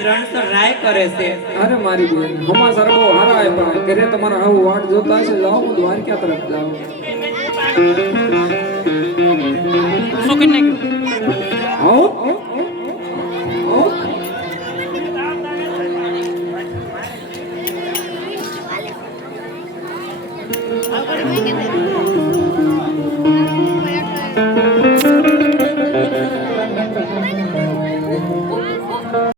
છે રાય કરે છે. અરે મારી બેન હમાસર બહુ હારા હે ઘરે તમારા આવું વાટ જોતા હશે લાવો હું દ્વારકા તરફ જાઉં આવો